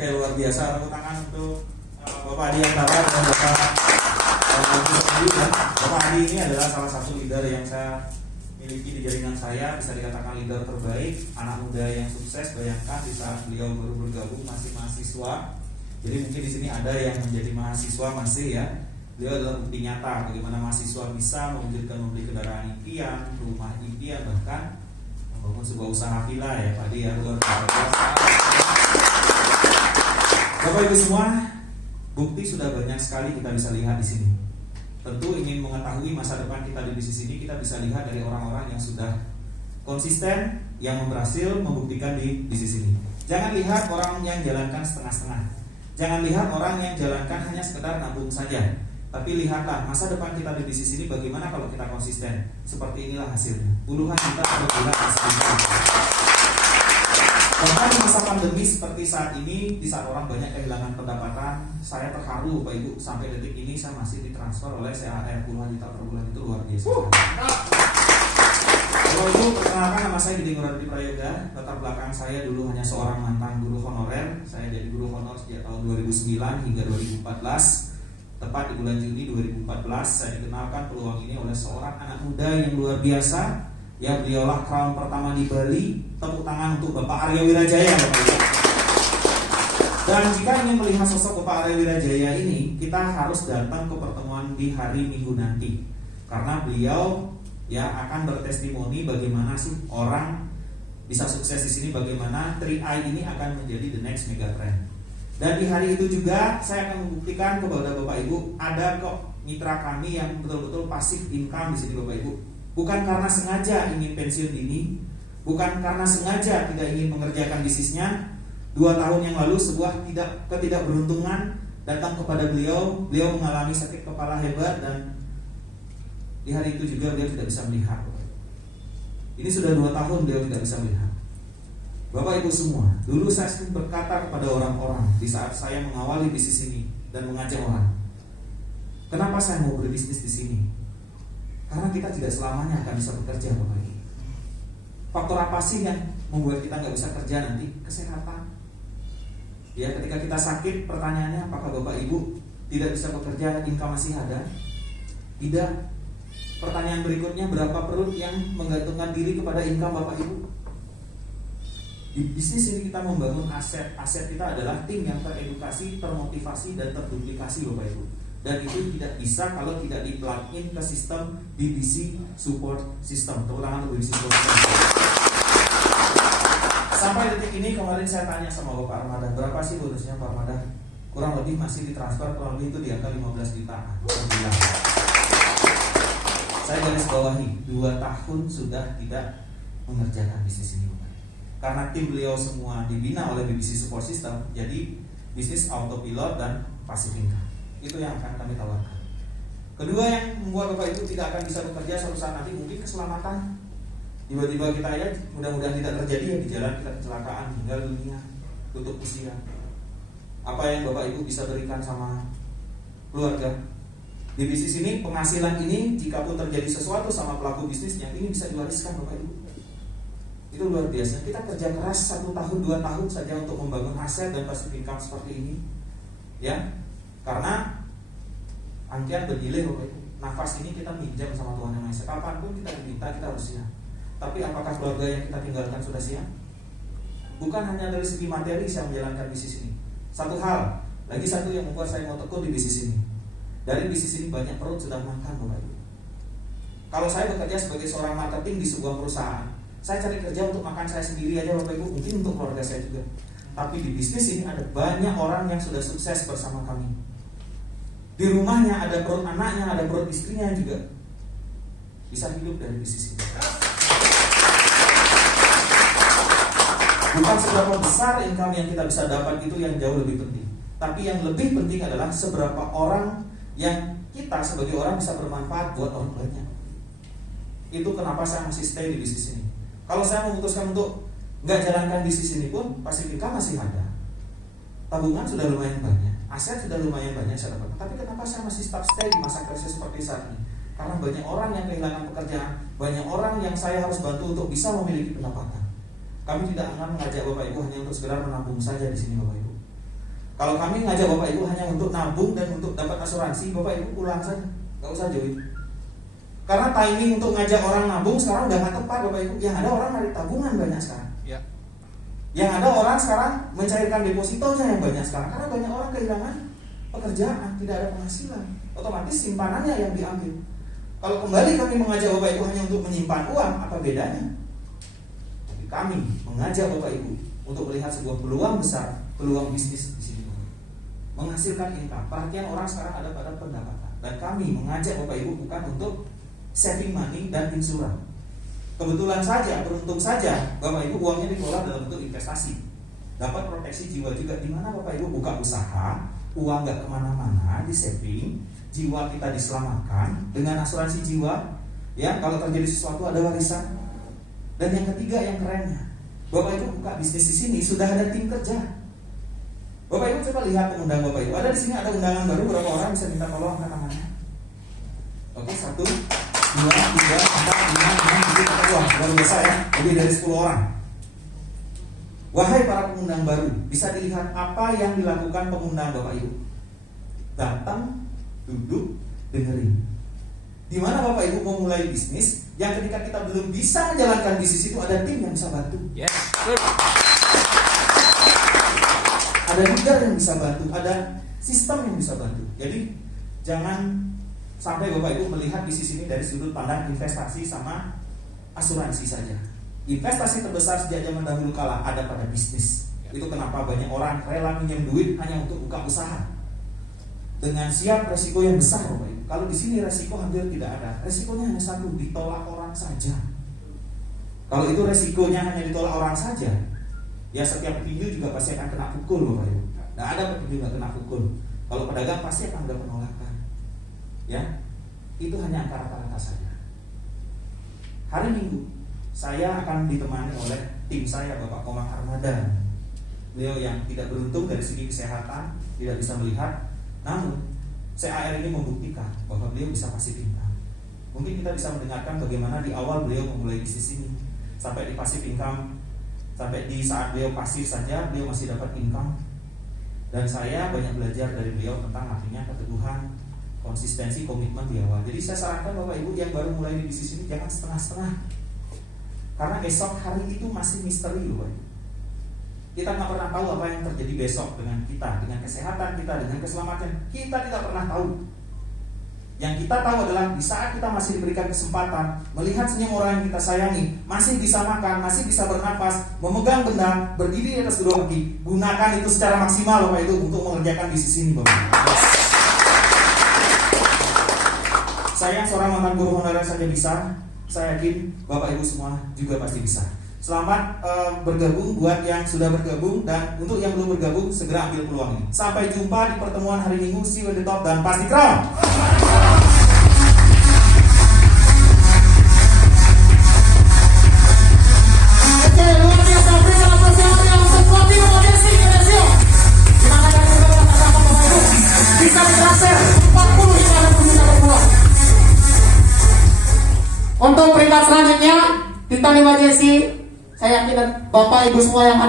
Oke, luar biasa. Tepuk tangan untuk Bapak Adi Antara dan Bapak Bapak Adi ini adalah salah satu leader yang saya miliki di jaringan saya, bisa dikatakan leader terbaik, anak muda yang sukses. Bayangkan di saat beliau baru bergabung masih mahasiswa. Jadi mungkin di sini ada yang menjadi mahasiswa masih ya. Beliau adalah bukti nyata bagaimana mahasiswa bisa mewujudkan membeli kendaraan impian, rumah impian, bahkan membangun sebuah usaha villa ya Pak Adi ya, luar biasa. Bapak Ibu semua, bukti sudah banyak sekali kita bisa lihat di sini. Tentu ingin mengetahui masa depan kita di bisnis ini, kita bisa lihat dari orang-orang yang sudah konsisten, yang berhasil membuktikan di bisnis ini. Jangan lihat orang yang jalankan setengah-setengah. Jangan lihat orang yang jalankan hanya sekedar nabung saja. Tapi lihatlah masa depan kita di bisnis ini bagaimana kalau kita konsisten. Seperti inilah hasilnya. Puluhan juta per bulan hasilnya. Bahkan di masa pandemi seperti saat ini, di saat orang banyak kehilangan pendapatan, saya terharu Pak Ibu, sampai detik ini saya masih ditransfer oleh CAR puluhan juta per bulan, itu luar biasa. Bapak Ibu, perkenalkan nama saya Gede Nguradi Prayoga. Latar belakang saya dulu hanya seorang mantan guru honorer. Saya jadi guru honor sejak tahun 2009 hingga 2014. Tepat di bulan Juni 2014 saya dikenalkan peluang ini oleh seorang anak muda yang luar biasa. Ya, beliaulah crown pertama di Bali. Tepuk tangan untuk Bapak Arya Wirajaya, Bapak Ibu. Dan jika ingin melihat sosok Bapak Arya Wirajaya ini, kita harus datang ke pertemuan di hari Minggu nanti. Karena beliau ya akan bertestimoni bagaimana sih orang bisa sukses di sini, bagaimana 3i ini akan menjadi the next mega trend. Dan di hari itu juga saya akan membuktikan kepada Bapak Ibu, ada kok mitra kami yang betul-betul pasif income di sini Bapak Ibu. Bukan karena sengaja ingin pensiun dini, bukan karena sengaja tidak ingin mengerjakan bisnisnya. 2 tahun yang lalu sebuah ketidakberuntungan datang kepada beliau. Beliau mengalami sakit kepala hebat dan di hari itu juga beliau tidak bisa melihat. Ini sudah 2 tahun beliau tidak bisa melihat. Bapak Ibu semua, dulu saya sering berkata kepada orang-orang di saat saya mengawali bisnis ini dan mengajak orang, kenapa saya mau berbisnis di sini? Karena kita tidak selamanya akan bisa bekerja Bapak Ibu. Faktor apa sih yang membuat kita nggak bisa kerja nanti? Kesehatan. Ya, ketika kita sakit, pertanyaannya apakah Bapak Ibu tidak bisa bekerja, income masih ada? Tidak. Pertanyaan berikutnya, berapa perut yang menggantungkan diri kepada income Bapak Ibu? Di bisnis ini kita membangun aset. Aset kita adalah tim yang teredukasi, termotivasi, dan terduplikasi Bapak Ibu. Dan itu tidak bisa kalau tidak di-plug-in ke sistem BBC Support System. Terulangan untuk BBC Support System. Sampai detik ini kemarin saya tanya sama Bapak Armada, berapa sih bonusnya Pak Armada? Kurang lebih masih ditransfer, kurang lebih itu di angka 15 juta per bulan. Saya garis bawahi, 2 tahun sudah tidak mengerjakan bisnis ini Bapak. Karena tim beliau semua dibina oleh BBC Support System, jadi bisnis autopilot dan passive income. Itu yang akan kami tawarkan. Kedua yang membuat Bapak Ibu tidak akan bisa bekerja suatu saat nanti, mungkin keselamatan. Tiba-tiba kita ya, mudah-mudahan tidak terjadi ya, di jalan kita kecelakaan, meninggal dunia, tutup usia. Apa yang Bapak Ibu bisa berikan sama keluarga? Di bisnis ini, penghasilan ini jika pun terjadi sesuatu sama pelaku bisnisnya, ini bisa diwariskan Bapak Ibu. Itu luar biasa. Kita kerja keras 1 tahun 2 tahun saja untuk membangun aset dan passive income seperti ini. Ya. Karena angkian bernilai Bapak Ibu. Nafas ini kita minjam sama Tuhan Yang Maha Esa. Kapanpun kita diminta, kita harus siap. Tapi apakah keluarga yang kita tinggalkan sudah siap? Bukan hanya dari segi materi saya menjalankan bisnis ini. Satu hal, lagi satu yang membuat saya mau tekun di bisnis ini. Dari bisnis ini banyak perut sudah makan Bapak Ibu. Kalau saya bekerja sebagai seorang marketing di sebuah perusahaan, saya cari kerja untuk makan saya sendiri aja Bapak Ibu, mungkin untuk keluarga saya juga. Tapi di bisnis ini ada banyak orang yang sudah sukses bersama kami. Di rumahnya ada perut anaknya, ada perut istrinya juga bisa hidup dari bisnis ini. Bukan seberapa besar income yang kita bisa dapat itu yang jauh lebih penting. Tapi yang lebih penting adalah seberapa orang yang kita sebagai orang bisa bermanfaat buat orang banyak. Itu kenapa saya masih stay di bisnis ini. Kalau saya memutuskan untuk nggak jalankan bisnis ini pun, passive income masih ada. Tabungan sudah lumayan banyak, aset sudah lumayan banyak saya dapat. Tapi kenapa saya masih tetap stay di masa krisis seperti saat ini? Karena banyak orang yang kehilangan pekerjaan, banyak orang yang saya harus bantu untuk bisa memiliki pendapatan. Kami tidak akan mengajak Bapak Ibu hanya untuk sekedar menabung saja di sini Bapak Ibu. Kalau kami ngajak Bapak Ibu hanya untuk nabung dan untuk dapat asuransi, Bapak Ibu pulang saja, nggak usah join. Karena timing untuk ngajak orang nabung sekarang udah nggak tepat Bapak Ibu. Yang ada orang narik tabungan banyak sekarang. Ya. Yang ada orang sekarang mencairkan depositonya yang banyak sekarang. Karena banyak orang kehilangan pekerjaan, tidak ada penghasilan. Otomatis simpanannya yang diambil. Kalau kembali kami mengajak Bapak Ibu hanya untuk menyimpan uang, apa bedanya? Tapi kami mengajak Bapak Ibu untuk melihat sebuah peluang besar, peluang bisnis di sini. Menghasilkan income. Perhatian orang sekarang ada pada pendapatan. Dan kami mengajak Bapak Ibu bukan untuk saving money dan insuran. Kebetulan saja, beruntung saja Bapak Ibu uangnya dikelola dalam bentuk investasi. Dapat proteksi jiwa juga. Di mana Bapak Ibu buka usaha, uang nggak kemana-mana, di saving, jiwa kita diselamatkan dengan asuransi jiwa. Ya, kalau terjadi sesuatu ada warisan. Dan yang ketiga yang kerennya, Bapak Ibu buka bisnis di sini sudah ada tim kerja. Bapak Ibu coba lihat pengundang Bapak Ibu. Ada di sini ada undangan baru, berapa orang bisa minta tolong angkat tangannya? Oke, 1, 2, 3, 4, 5, 6, 7, 8. Wah, luar biasa ya. Lebih dari 10 orang. Wahai para pengundang baru, bisa dilihat apa yang dilakukan pengundang Bapak Ibu. Datang, duduk, dengerin. Di mana Bapak Ibu mau mulai bisnis, yang ketika kita belum bisa menjalankan bisnis itu ada tim yang bisa bantu. Yes. Ada leader yang bisa bantu, ada sistem yang bisa bantu. Jadi jangan sampai Bapak Ibu melihat bisnis ini dari sudut pandang investasi sama asuransi saja. Investasi terbesar sejak zaman dahulu kala ada pada bisnis. Itu kenapa banyak orang rela minjem duit hanya untuk buka usaha. Dengan siap resiko yang besar Bapak Ibu. Kalau di sini resiko hampir tidak ada. Resikonya hanya satu, ditolak orang saja. Kalau itu resikonya hanya ditolak orang saja, ya setiap petinju juga pasti akan kena pukul Bapak Ibu. Nah ada petinju nggak kena pukul. Kalau pedagang pasti akan ada penolakan. Ya, itu hanya angka rata-rata saja. Hari Minggu saya akan ditemani oleh tim saya Bapak Komang Armada. Beliau yang tidak beruntung dari segi kesehatan, tidak bisa melihat. Namun CAR ini membuktikan bahwa beliau bisa pasif income. Mungkin kita bisa mendengarkan bagaimana di awal beliau memulai bisnis ini sampai di pasif income. Sampai di saat beliau pasif saja, beliau masih dapat income. Dan saya banyak belajar dari beliau tentang artinya keteguhan, konsistensi, komitmen di awal. Jadi saya sarankan Bapak Ibu yang baru mulai di bisnis ini jangan setengah-setengah. Karena esok hari itu masih misteri Bapak Ibu. Kita nggak pernah tahu apa yang terjadi besok dengan kita, dengan kesehatan kita, dengan keselamatan. Kita tidak pernah tahu. Yang kita tahu adalah di saat kita masih diberikan kesempatan melihat senyum orang yang kita sayangi, masih bisa makan, masih bisa bernapas, memegang benda, berdiri di atas kedua kaki, gunakan itu secara maksimal Bapak Ibu untuk mengerjakan bisnis ini Bapak Ibu. Saya seorang mantan guru honorer saja bisa, saya yakin Bapak Ibu semua juga pasti bisa. Selamat bergabung buat yang sudah bergabung, dan untuk yang belum bergabung segera ambil peluang ini. Sampai jumpa di pertemuan hari Minggu. See you at the top dan pasti crown. Oke, luar biasa. Berikan apresiasi yang sekuat di Modesti Indonesia. Gimana kan bisa ditraktir 40 hingga 60 juta per. Untuk peringkat selanjutnya Tita Lima Jesi. Saya yakin Bapak Ibu semua yang hadir